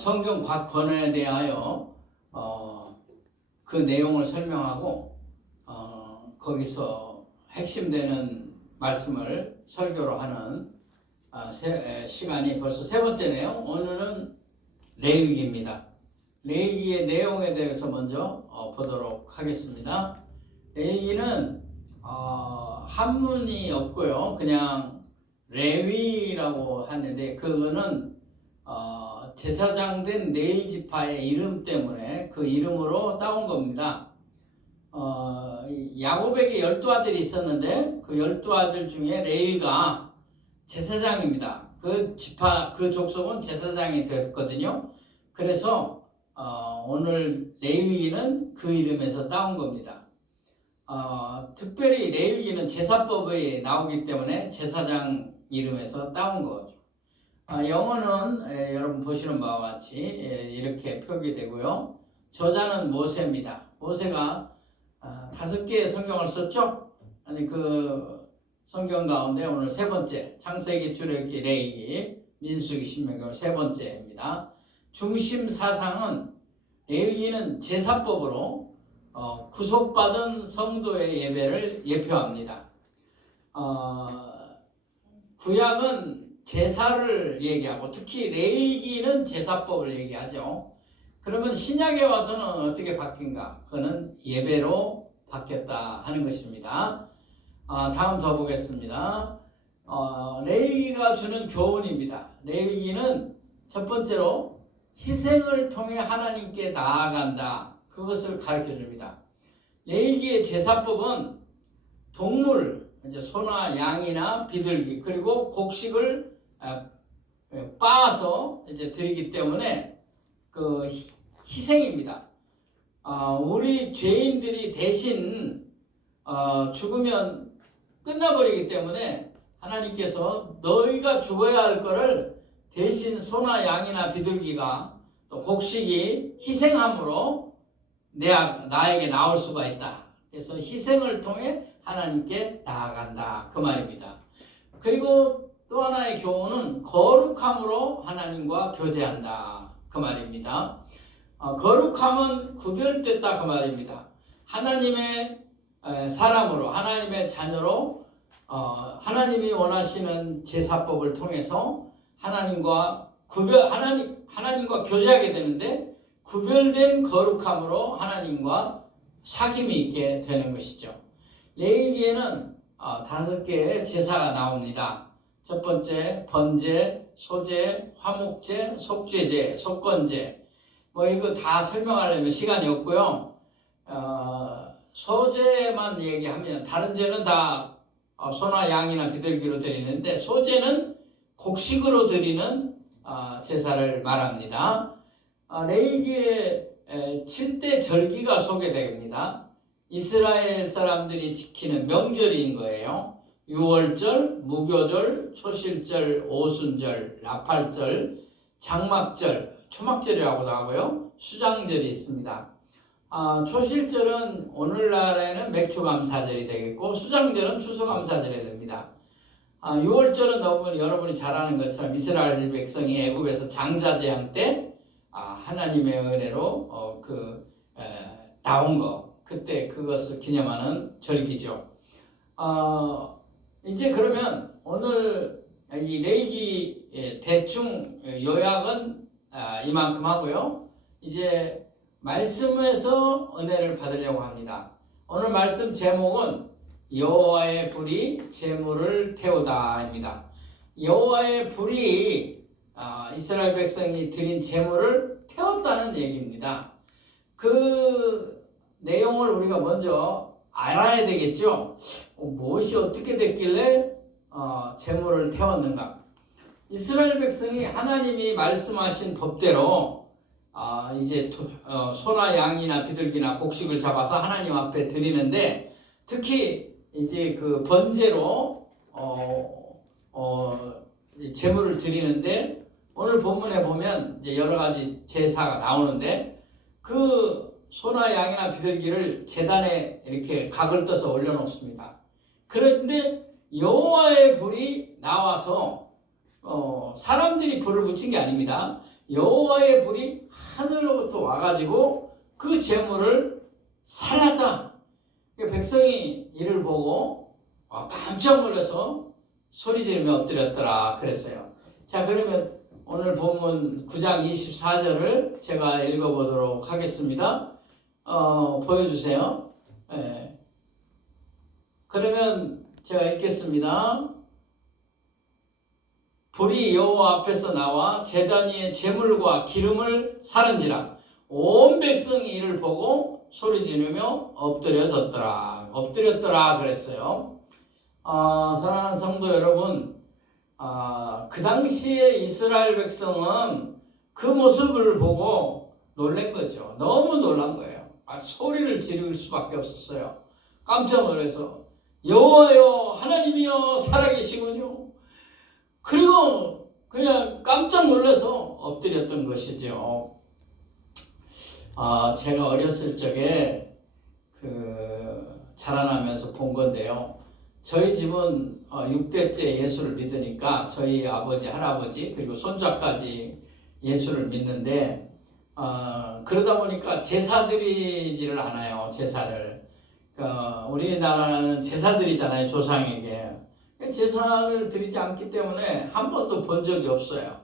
성경 각 권에 대하여 어, 그 내용을 설명하고 어, 거기서 핵심되는 말씀을 설교로 하는 아, 세- 에, 시간이 벌써 세 번째네요. 오늘은 레위기입니다. 레위기의 내용에 대해서 먼저 어, 보도록 하겠습니다. 레위기는 어, 한문이 없고요. 그냥 레위라고 하는데 그거는 어, 제사장 된 네이 지파의 이름 때문에 그 이름으로 따온 겁니다. 어, 이 야곱에게 열두 아들이 있었는데 그 열두 아들 중에 레위가 제사장입니다. 그 지파 그 족속은 제사장이 됐거든요. 그래서 어, 오늘 레위기는 그 이름에서 따온 겁니다. 어, 특별히 레위기는 제사법에 나오기 때문에 제사장 이름에서 따온 거죠. 아, 영어는 에, 여러분 보시는 바와 같이 에, 이렇게 표기되고요. 저자는 모세입니다. 모세가 아, 다섯 개의 성경을 썼죠. 아니 그 성경 가운데 오늘 세 번째 창세기, 출애굽기, 레위기, 민수기, 신명기 세 번째입니다. 중심 사상은 레위기는 제사법으로 어, 구속받은 성도의 예배를 예표합니다. 어, 구약은 제사를 얘기하고 특히 레위기는 제사법을 얘기하죠. 그러면 신약에 와서는 어떻게 바뀐가? 그거는 예배로 바뀌었다 하는 것입니다. 아, 다음 더 보겠습니다. 어, 레위기가 주는 교훈입니다. 레위기는 첫 번째로 희생을 통해 하나님께 나아간다. 그것을 가르쳐 줍니다. 레위기의 제사법은 동물, 이제 소나 양이나 비둘기 그리고 곡식을 아, 빻아서 이제 드리기 때문에 그 희- 희생입니다. 아, 우리 죄인들이 대신 어, 죽으면 끝나버리기 때문에 하나님께서 너희가 죽어야 할 거를 대신 소나 양이나 비둘기가 또 곡식이 희생함으로 내, 앞- 나에게 나올 수가 있다. 그래서 희생을 통해 하나님께 나아간다. 그 말입니다. 그리고 또 하나의 교훈은 거룩함으로 하나님과 교제한다. 그 말입니다. 어, 거룩함은 구별됐다. 그 말입니다. 하나님의 에, 사람으로, 하나님의 자녀로, 어, 하나님이 원하시는 제사법을 통해서 하나님과 구별, 하나님, 하나님과 교제하게 되는데 구별된 거룩함으로 하나님과 사귐이 있게 되는 것이죠. 레위기에는 어, 다섯 개의 제사가 나옵니다. 첫 번째 번제, 소제, 화목제, 속죄제, 속건제. 뭐 이거 다 설명하려면 시간이 없고요. 어, 소제만 얘기하면 다른 제는 다 어, 소나 양이나 비둘기로 드리는데 소제는 곡식으로 드리는 어, 제사를 말합니다. 어, 레위기에 7대 절기가 소개됩니다. 이스라엘 사람들이 지키는 명절인 거예요. 6월절, 무교절, 초실절, 오순절, 나팔절, 장막절, 초막절이라고도 하고요. 수장절이 있습니다. 아, 초실절은 오늘날에는 맥주감사절이 되겠고 수장절은 추수감사절이 됩니다. 아, 6월절은 너무 여러분이 잘 아는 것처럼 이스라엘 백성이 애굽에서 장자재앙 때 아, 하나님의 은혜로 어, 그 에, 나온 거 그때 그것을 기념하는 절기죠. 어, 이제 그러면 오늘 이 레이기 예, 대충 요약은 아, 이만큼 하고요. 이제 말씀에서 은혜를 받으려고 합니다. 오늘 말씀 제목은 여호와의 불이 재물을 태우다입니다. 여호와의 불이 아, 이스라엘 백성이 드린 재물을 태웠다는 얘기입니다. 그 내용을 우리가 먼저 알아야 되겠죠. 어, 무엇이 어떻게 됐길래 어, 재물을 태웠는가? 이스라엘 백성이 하나님이 말씀하신 법대로 아, 이제 도- 어, 소나 양이나 비둘기나 곡식을 잡아서 하나님 앞에 드리는데 특히 이제 그 번제로 어, 어, 이 제물을 드리는데 오늘 본문에 보면 이제 여러 가지 제사가 나오는데 그 소나 양이나 비둘기를 제단에 이렇게 각을 떠서 올려놓습니다. 그런데 여호와의 불이 나와서 어, 사람들이 불을 붙인 게 아닙니다. 여호와의 불이 하늘로부터 와가지고 그 재물을 살랐다. 그 백성이 이를 보고 아, 깜짝 놀라서 소리 지르며 엎드렸더라 그랬어요. 자 그러면 오늘 본문 9장 24절을 제가 읽어보도록 하겠습니다. 어, 보여주세요. 예. 그러면 제가 읽겠습니다. 불이 여호와 앞에서 나와 제단 위에 제물과 기름을 사른지라 온 백성이 이를 보고 소리 지르며 엎드려졌더라 엎드렸더라 그랬어요. 아, 사랑하는 성도 여러분, 아, 그 당시에 이스라엘 백성은 그 모습을 보고 놀란 거죠. 너무 놀란 거예요. 아, 소리를 지를 수밖에 없었어요. 깜짝 놀라서 여호와여 하나님이여 살아계시군요. 그리고 그냥 깜짝 놀라서 엎드렸던 것이죠. 아, 제가 어렸을 적에 그 자라나면서 본 건데요. 저희 집은 6대째 예수를 믿으니까 저희 아버지, 할아버지 그리고 손자까지 예수를 믿는데 어, 그러다 보니까 제사 드리지를 않아요. 제사를. 그러니까 우리나라는 제사 드리잖아요. 조상에게. 제사를 드리지 않기 때문에 한 번도 본 적이 없어요.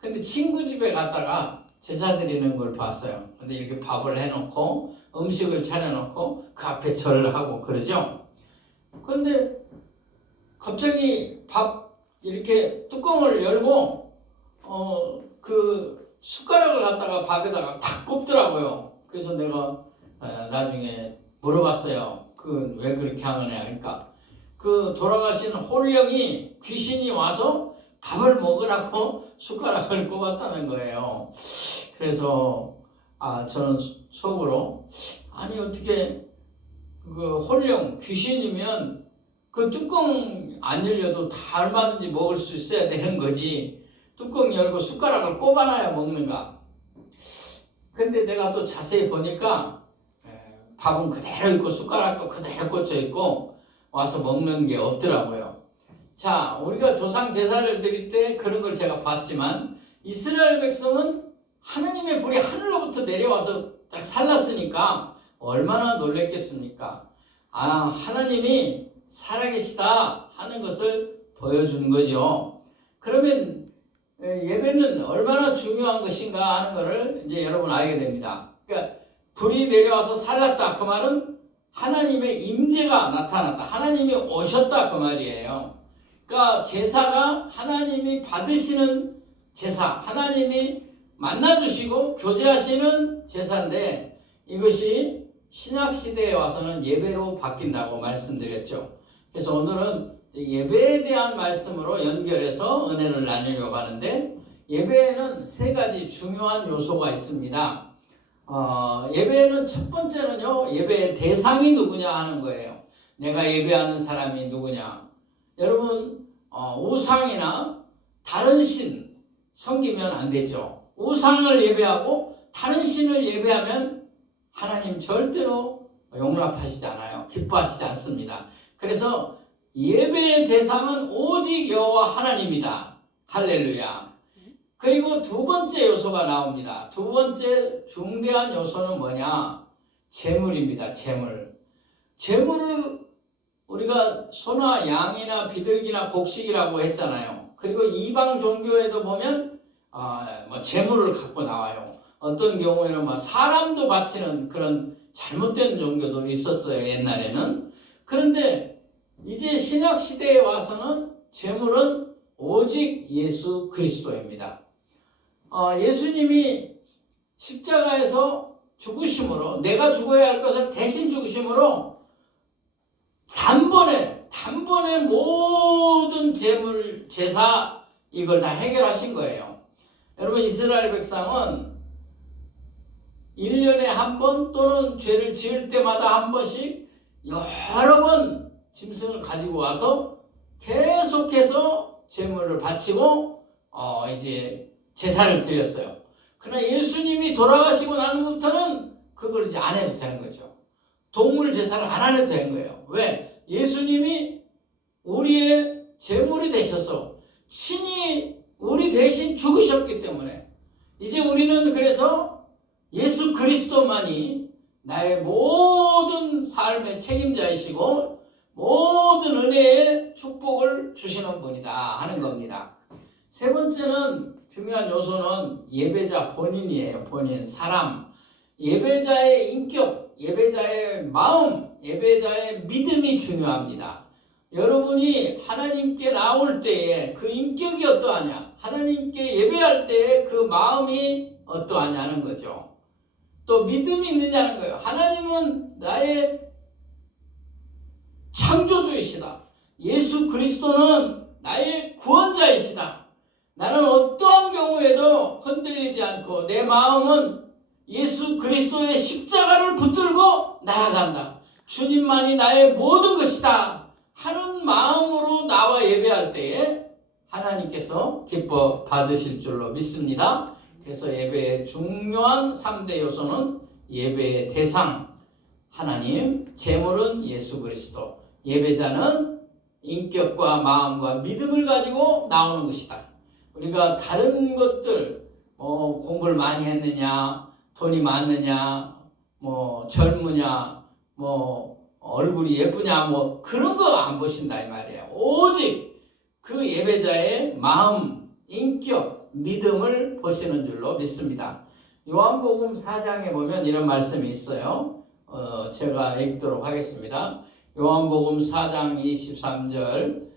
근데 친구 집에 갔다가 제사 드리는 걸 봤어요. 근데 이렇게 밥을 해놓고 음식을 차려놓고 그 앞에 절을 하고 그러죠. 근데 갑자기 밥 이렇게 뚜껑을 열고 어 그 숟가락을 갖다가 밥에다가 탁 꼽더라고요. 그래서 내가 나중에 물어봤어요. 그 왜 그렇게 하느냐 그러니까 그 돌아가신 홀령이 귀신이 와서 밥을 먹으라고 숟가락을 꼽았다는 거예요. 그래서 아 저는 속으로 아니 어떻게 그 홀령 귀신이면 그 뚜껑 안 열려도 다 얼마든지 먹을 수 있어야 되는 거지. 뚜껑 열고 숟가락을 꼽아놔야 먹는가. 근데 내가 또 자세히 보니까 밥은 그대로 있고 숟가락도 그대로 꽂혀 있고 와서 먹는 게 없더라고요. 자, 우리가 조상 제사를 드릴 때 그런 걸 제가 봤지만 이스라엘 백성은 하나님의 불이 하늘로부터 내려와서 딱 살랐으니까 얼마나 놀랬겠습니까? 아, 하나님이 살아계시다 하는 것을 보여준 거죠. 그러면 예배는 얼마나 중요한 것인가 하는 것을 이제 여러분 알게 됩니다. 그러니까 불이 내려와서 살랐다 그 말은 하나님의 임재가 나타났다. 하나님이 오셨다 그 말이에요. 그러니까 제사가 하나님이 받으시는 제사, 하나님이 만나주시고 교제하시는 제사인데 이것이 신약 시대에 와서는 예배로 바뀐다고 말씀드렸죠. 그래서 오늘은 예배에 대한 말씀으로 연결해서 은혜를 나누려고 하는데 예배에는 세 가지 중요한 요소가 있습니다. 어, 예배는 첫 번째는요, 예배의 대상이 누구냐 하는 거예요. 내가 예배하는 사람이 누구냐. 여러분, 어, 우상이나 다른 신 섬기면 안 되죠. 우상을 예배하고 다른 신을 예배하면 하나님 절대로 용납하시지 않아요. 기뻐하시지 않습니다. 그래서 예배의 대상은 오직 여호와 하나님이다. 할렐루야. 그리고 두 번째 요소가 나옵니다. 두 번째 중대한 요소는 뭐냐? 재물입니다. 재물. 재물을 우리가 소나 양이나 비둘기나 곡식이라고 했잖아요. 그리고 이방 종교에도 보면 아, 뭐 재물을 갖고 나와요. 어떤 경우에는 막 사람도 바치는 그런 잘못된 종교도 있었어요. 옛날에는. 그런데 이제 신약 시대에 와서는 재물은 오직 예수 그리스도입니다. 어, 예수님이 십자가에서 죽으심으로 내가 죽어야 할 것을 대신 죽으심으로 단번에 단번에 모든 재물 제사 이걸 다 해결하신 거예요. 여러분 이스라엘 백성은 1년에 한 번 또는 죄를 지을 때마다 한 번씩 여러 번 짐승을 가지고 와서 계속해서 제물을 바치고 어 이제 제사를 드렸어요. 그러나 예수님이 돌아가시고 난 후부터는 그걸 이제 안 해도 되는 거죠. 동물 제사를 안 해도 되는 거예요. 왜? 예수님이 우리의 제물이 되셔서 친히 우리 대신 죽으셨기 때문에 이제 우리는 그래서 예수 그리스도만이 나의 모든 삶의 책임자이시고 모든 은혜의 축복을 주시는 분이다 하는 겁니다. 세 번째는 중요한 요소는 예배자 본인이에요. 본인 사람 예배자의 인격, 예배자의 마음, 예배자의 믿음이 중요합니다. 여러분이 하나님께 나올 때에 그 인격이 어떠하냐? 하나님께 예배할 때에 그 마음이 어떠하냐는 거죠. 또 믿음이 있느냐는 거예요. 하나님은 나의 창조주이시다. 예수 그리스도는 나의 구원자이시다. 나는 어떠한 경우에도 흔들리지 않고 내 마음은 예수 그리스도의 십자가를 붙들고 나아간다. 주님만이 나의 모든 것이다. 하는 마음으로 나와 예배할 때에 하나님께서 기뻐 받으실 줄로 믿습니다. 그래서 예배의 중요한 3대 요소는 예배의 대상, 하나님, 제물은 예수 그리스도, 예배자는 인격과 마음과 믿음을 가지고 나오는 것이다. 우리가 다른 것들, 뭐 공부를 많이 했느냐, 돈이 많느냐, 뭐 젊으냐, 뭐 얼굴이 예쁘냐, 뭐 그런 거 안 보신다 이 말이에요. 오직 그 예배자의 마음, 인격, 믿음을 보시는 줄로 믿습니다. 요한복음 4장에 보면 이런 말씀이 있어요. 어, 제가 읽도록 하겠습니다. 요한복음 4장 23절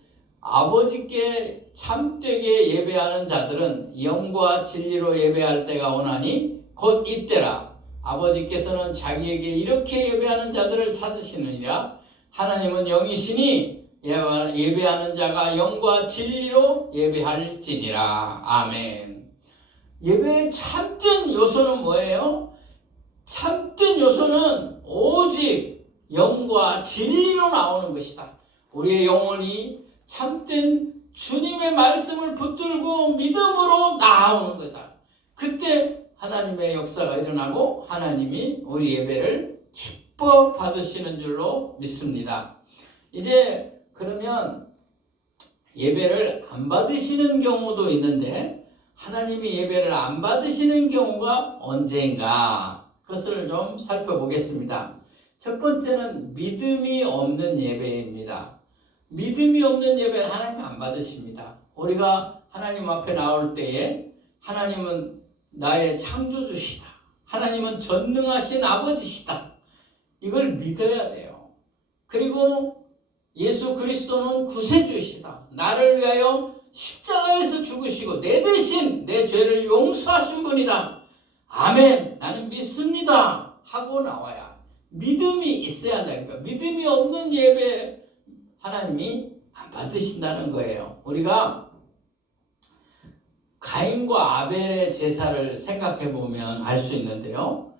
아버지께 참되게 예배하는 자들은 영과 진리로 예배할 때가 오나니 곧 이때라. 아버지께서는 자기에게 이렇게 예배하는 자들을 찾으시느니라. 하나님은 영이시니 예배하는 자가 영과 진리로 예배할지니라. 아멘. 예배의 참된 요소는 뭐예요? 참된 요소는 오직 영과 진리로 나오는 것이다. 우리의 영혼이 참된 주님의 말씀을 붙들고 믿음으로 나오는 거다 그때 하나님의 역사가 일어나고 하나님이 우리 예배를 기뻐 받으시는 줄로 믿습니다. 이제 그러면 예배를 안 받으시는 경우도 있는데 하나님이 예배를 안 받으시는 경우가 언제인가 그것을 좀 살펴보겠습니다. 첫 번째는 믿음이 없는 예배입니다. 믿음이 없는 예배는 하나님 안 받으십니다. 우리가 하나님 앞에 나올 때에 하나님은 나의 창조주시다. 하나님은 전능하신 아버지시다. 이걸 믿어야 돼요. 그리고 예수 그리스도는 구세주시다. 나를 위하여 십자가에서 죽으시고 내 대신 내 죄를 용서하신 분이다. 아멘. 나는 믿습니다. 하고 나와야 믿음이 있어야 한다니까. 믿음이 없는 예배 하나님이 안 받으신다는 거예요. 우리가 가인과 아벨의 제사를 생각해 보면 알 수 있는데요.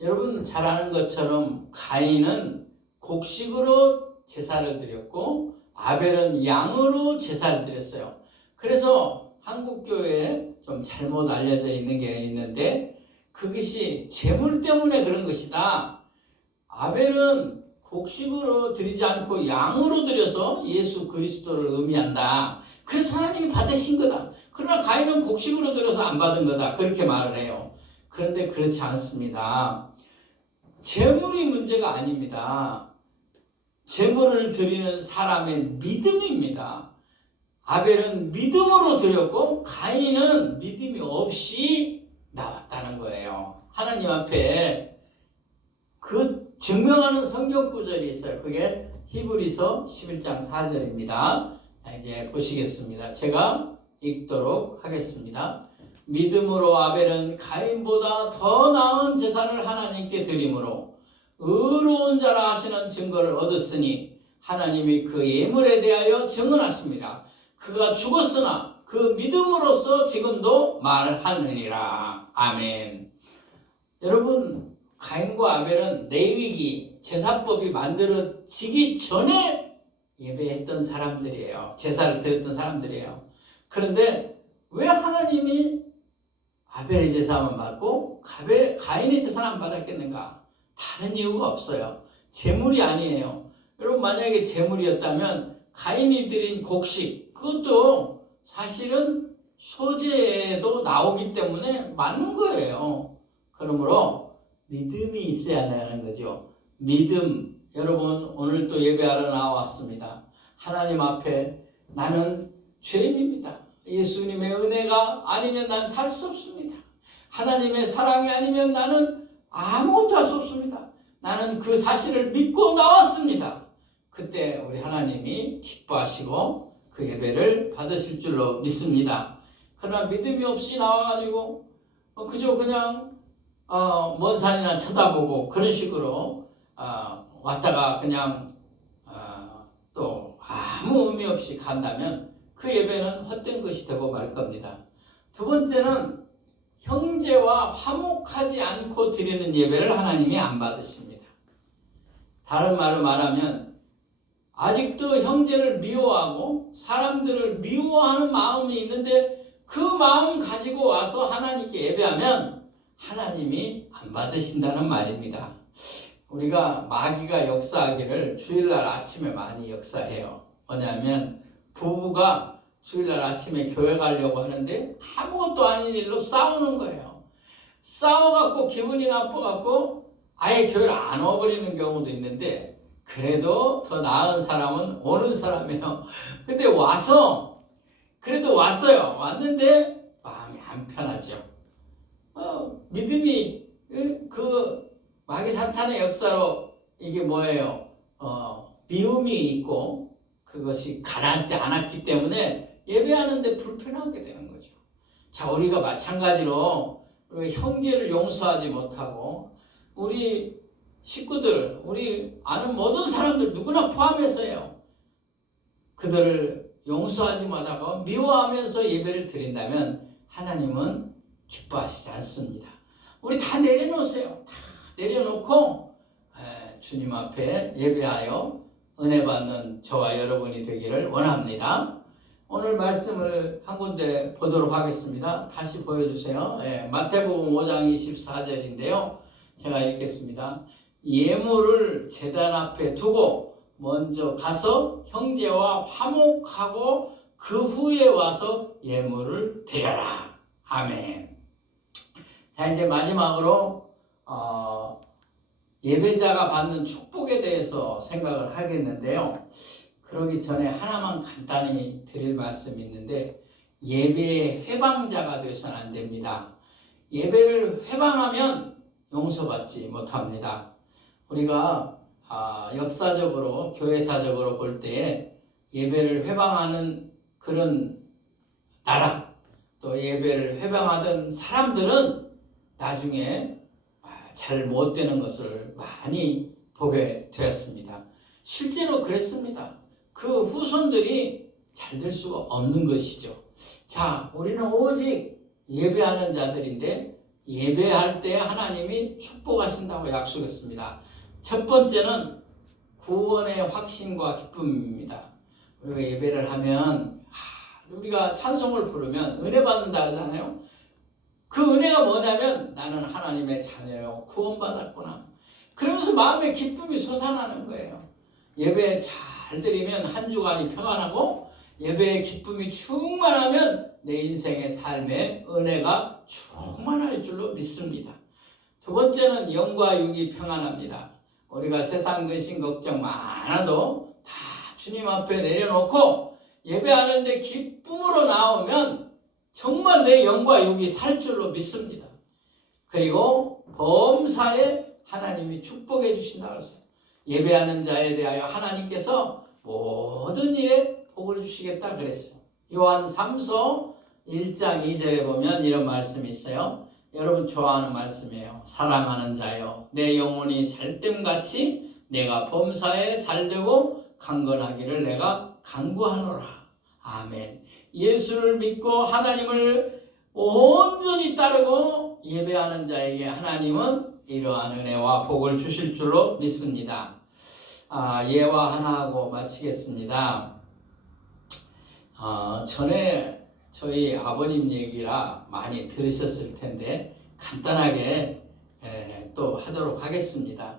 여러분 잘 아는 것처럼 가인은 곡식으로 제사를 드렸고 아벨은 양으로 제사를 드렸어요. 그래서 한국 교회에 좀 잘못 알려져 있는 게 있는데 그것이 재물 때문에 그런 것이다. 아벨은 곡식으로 드리지 않고 양으로 드려서 예수 그리스도를 의미한다. 그래서 하나님이 받으신 거다. 그러나 가인은 곡식으로 들여서 안 받은 거다. 그렇게 말을 해요. 그런데 그렇지 않습니다. 재물이 문제가 아닙니다. 재물을 드리는 사람의 믿음입니다. 아벨은 믿음으로 드렸고 가인은 믿음이 없이 나왔다는 거예요. 하나님 앞에 그 증명하는 성경 구절이 있어요. 그게 히브리서 11장 4절입니다. 이제 보시겠습니다. 제가 읽도록 하겠습니다. 믿음으로 아벨은 가인보다 더 나은 제사를 하나님께 드림으로 의로운 자라 하시는 증거를 얻었으니 하나님이 그 예물에 대하여 증언하십니다. 그가 죽었으나 그 믿음으로써 지금도 말하느니라. 아멘. 여러분, 가인과 아벨은 레위기 제사법이 만들어지기 전에 예배했던 사람들이에요. 제사를 드렸던 사람들이에요. 그런데 왜 하나님이 아벨의 제사만 받고 가벨, 가인의 제사는 안 받았겠는가? 다른 이유가 없어요. 재물이 아니에요. 여러분 만약에 재물이었다면 가인이 드린 곡식 그것도 사실은 소재에도 나오기 때문에 맞는 거예요. 그러므로 믿음이 있어야 하는 거죠. 믿음. 여러분 오늘 또 예배하러 나왔습니다. 하나님 앞에 나는 죄인입니다. 예수님의 은혜가 아니면 난 살 수 없습니다. 하나님의 사랑이 아니면 나는 아무것도 할 수 없습니다. 나는 그 사실을 믿고 나왔습니다. 그때 우리 하나님이 기뻐하시고 그 예배를 받으실 줄로 믿습니다. 그러나 믿음이 없이 나와가지고 어, 그저 그냥 어, 먼 산이나 쳐다보고 그런 식으로 어, 왔다가 그냥 어, 또 아무 의미 없이 간다면 그 예배는 헛된 것이 되고 말 겁니다. 두 번째는 형제와 화목하지 않고 드리는 예배를 하나님이 안 받으십니다. 다른 말로 말하면 아직도 형제를 미워하고 사람들을 미워하는 마음이 있는데 그 마음 가지고 와서 하나님께 예배하면 하나님이 안 받으신다는 말입니다. 우리가 마귀가 역사하기를 주일날 아침에 많이 역사해요. 뭐냐면 부부가 주일날 아침에 교회 가려고 하는데 아무것도 아닌 일로 싸우는 거예요. 싸워갖고 기분이 나빠갖고 아예 교회를 안 와버리는 경우도 있는데 그래도 더 나은 사람은 오는 사람이에요. 근데 와서 그래도 왔어요. 왔는데 마음이 안 편하죠. 어, 믿음이 그, 그 마귀 사탄의 역사로 이게 뭐예요? 어, 미움이 있고 그것이 가라앉지 않았기 때문에 예배하는데 불편하게 되는 거죠. 자, 우리가 마찬가지로 우리가 형제를 용서하지 못하고 우리 식구들, 우리 아는 모든 사람들 누구나 포함해서요. 그들을 용서하지 못하고 미워하면서 예배를 드린다면 하나님은 기뻐하시지 않습니다. 우리 다 내려놓으세요. 다 내려놓고 에, 주님 앞에 예배하여 은혜 받는 저와 여러분이 되기를 원합니다. 오늘 말씀을 한 군데 보도록 하겠습니다. 다시 보여주세요. 예, 마태복음 5장 24절인데요. 제가 읽겠습니다. 예물을 제단 앞에 두고 먼저 가서 형제와 화목하고 그 후에 와서 예물을 드려라. 아멘. 자 이제 마지막으로 어, 예배자가 받는 축복에 대해서 생각을 하겠는데요. 그러기 전에 하나만 간단히 드릴 말씀이 있는데 예배의 회방자가 되서는 안 됩니다. 예배를 회방하면 용서받지 못합니다. 우리가 아, 역사적으로 교회사적으로 볼때 예배를 회방하는 그런 나라 또 예배를 회방하던 사람들은 나중에 아, 잘못 되는 것을 많이 보게 되었습니다. 실제로 그랬습니다. 그 후손들이 잘 될 수가 없는 것이죠. 자, 우리는 오직 예배하는 자들인데 예배할 때 하나님이 축복하신다고 약속했습니다. 첫 번째는 구원의 확신과 기쁨입니다. 우리가 예배를 하면 우리가 찬송을 부르면 은혜 받는다 그러잖아요. 그 은혜가 뭐냐면 나는 하나님의 자녀요 구원받았구나. 그러면서 마음에 기쁨이 솟아나는 거예요. 예배 잘 드리면 한 주간이 평안하고 예배의 기쁨이 충만하면 내 인생의 삶에 은혜가 충만할 줄로 믿습니다. 두 번째는 영과 육이 평안합니다. 우리가 세상 근심 걱정 많아도 다 주님 앞에 내려놓고 예배하는데 기쁨으로 나오면 정말 내 영과 육이 살 줄로 믿습니다. 그리고 범사에 하나님이 축복해 주신다 그랬어요. 예배하는 자에 대하여 하나님께서 모든 일에 복을 주시겠다 그랬어요. 요한 3서 1장 2절에 보면 이런 말씀이 있어요. 여러분 좋아하는 말씀이에요. 사랑하는 자여, 내 영혼이 잘됨같이 내가 범사에 잘되고 강건하기를 내가 간구하노라. 아멘. 예수를 믿고 하나님을 온전히 따르고 예배하는 자에게 하나님은 이러한 은혜와 복을 주실 줄로 믿습니다. 아, 예와 하나 하고 마치겠습니다. 아, 전에 저희 아버님 얘기라 많이 들으셨을 텐데 간단하게 에, 또 하도록 하겠습니다.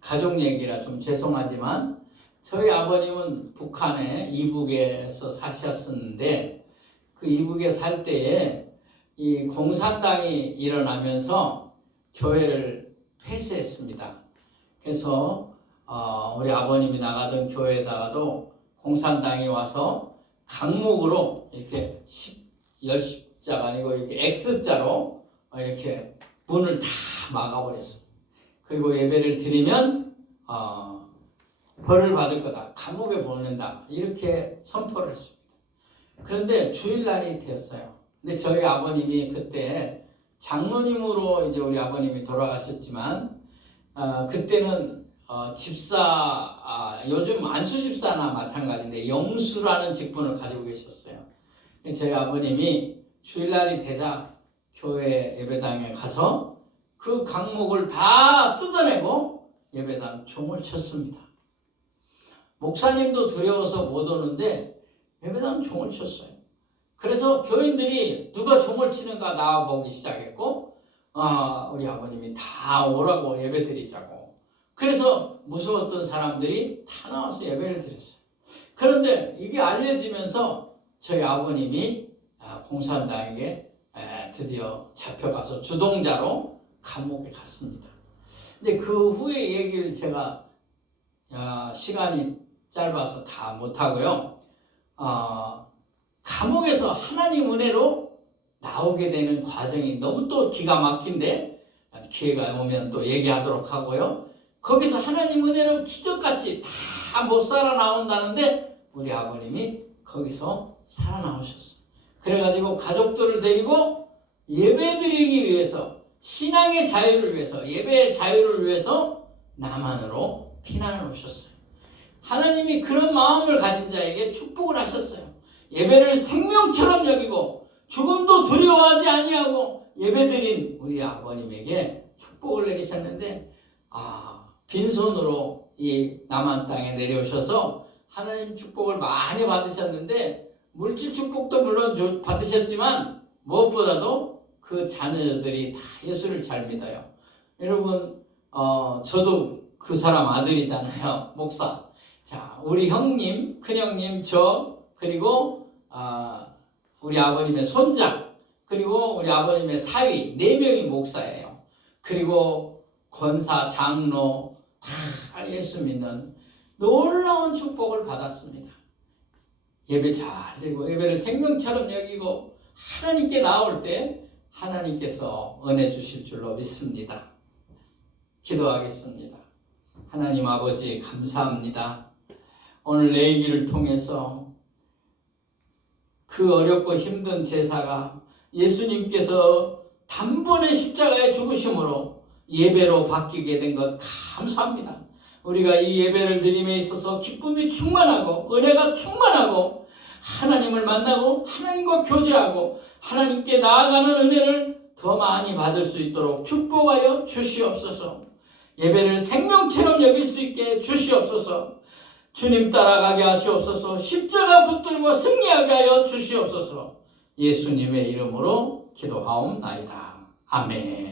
가족 얘기라 좀 죄송하지만 저희 아버님은 북한의 이북에서 사셨었는데 그 이북에 살 때에 이 공산당이 일어나면서 교회를 폐쇄했습니다. 그래서 어, 우리 아버님이 나가던 교회에다가도 공산당이 와서 강목으로 이렇게 십, 열십자가 아니고 이렇게 X자로 이렇게 문을 다 막아버렸어요. 그리고 예배를 드리면 어, 벌을 받을 거다. 감옥에 보낸다. 이렇게 선포를 했습니다. 그런데 주일날이 되었어요. 근데 저희 아버님이 그때 장로님으로 이제 우리 아버님이 돌아가셨지만 어, 그때는 어, 집사 아, 요즘 안수 집사나 마찬가지인데 영수라는 직분을 가지고 계셨어요. 저희 아버님이 주일날이 되자 교회 예배당에 가서 그 강목을 다 뜯어내고 예배당 종을 쳤습니다. 목사님도 두려워서 못 오는데 예배당 종을 쳤어요. 그래서 교인들이 누가 종을 치는가 나와 보기 시작했고, 아, 우리 아버님이 다 오라고 예배 드리자고. 그래서 무서웠던 사람들이 다 나와서 예배를 드렸어요. 그런데 이게 알려지면서 저희 아버님이 아, 공산당에게 에, 드디어 잡혀가서 주동자로 감옥에 갔습니다. 근데 그 후에 얘기를 제가 야, 시간이 짧아서 다 못하고요. 어, 감옥에서 하나님 은혜로 나오게 되는 과정이 너무 또 기가 막힌데 기회가 오면 또 얘기하도록 하고요. 거기서 하나님 은혜로 기적같이 다 못 살아나온다는데 우리 아버님이 거기서 살아나오셨어요. 그래가지고 가족들을 데리고 예배 드리기 위해서 신앙의 자유를 위해서 예배의 자유를 위해서 남한으로 피난을 오셨어요. 하나님이 그런 마음을 가진 자에게 축복을 하셨어요. 예배를 생명처럼 여기고 죽음도 두려워하지 아니하고 예배드린 우리 아버님에게 축복을 내리셨는데 아 빈손으로 이 남한 땅에 내려오셔서 하나님 축복을 많이 받으셨는데 물질 축복도 물론 받으셨지만 무엇보다도 그 자녀들이 다 예수를 잘 믿어요. 여러분 어 저도 그 사람 아들이잖아요 목사. 자 우리 형님 큰 형님 저 그리고 아 우리 아버님의 손자 그리고 우리 아버님의 사위 네 명이 목사예요. 그리고 권사 장로 다 예수 믿는 놀라운 축복을 받았습니다. 예배 잘 드리고 예배를 생명처럼 여기고 하나님께 나올 때 하나님께서 은혜 주실 줄로 믿습니다. 기도하겠습니다. 하나님 아버지 감사합니다. 오늘 내 얘기를 통해서 그 어렵고 힘든 제사가 예수님께서 단번에 십자가에 죽으심으로 예배로 바뀌게 된 것 감사합니다. 우리가 이 예배를 드림에 있어서 기쁨이 충만하고 은혜가 충만하고 하나님을 만나고 하나님과 교제하고 하나님께 나아가는 은혜를 더 많이 받을 수 있도록 축복하여 주시옵소서. 예배를 생명처럼 여길 수 있게 주시옵소서. 주님 따라가게 하시옵소서. 십자가 붙들고 승리하게 하여 주시옵소서. 예수님의 이름으로 기도하옵나이다. 아멘.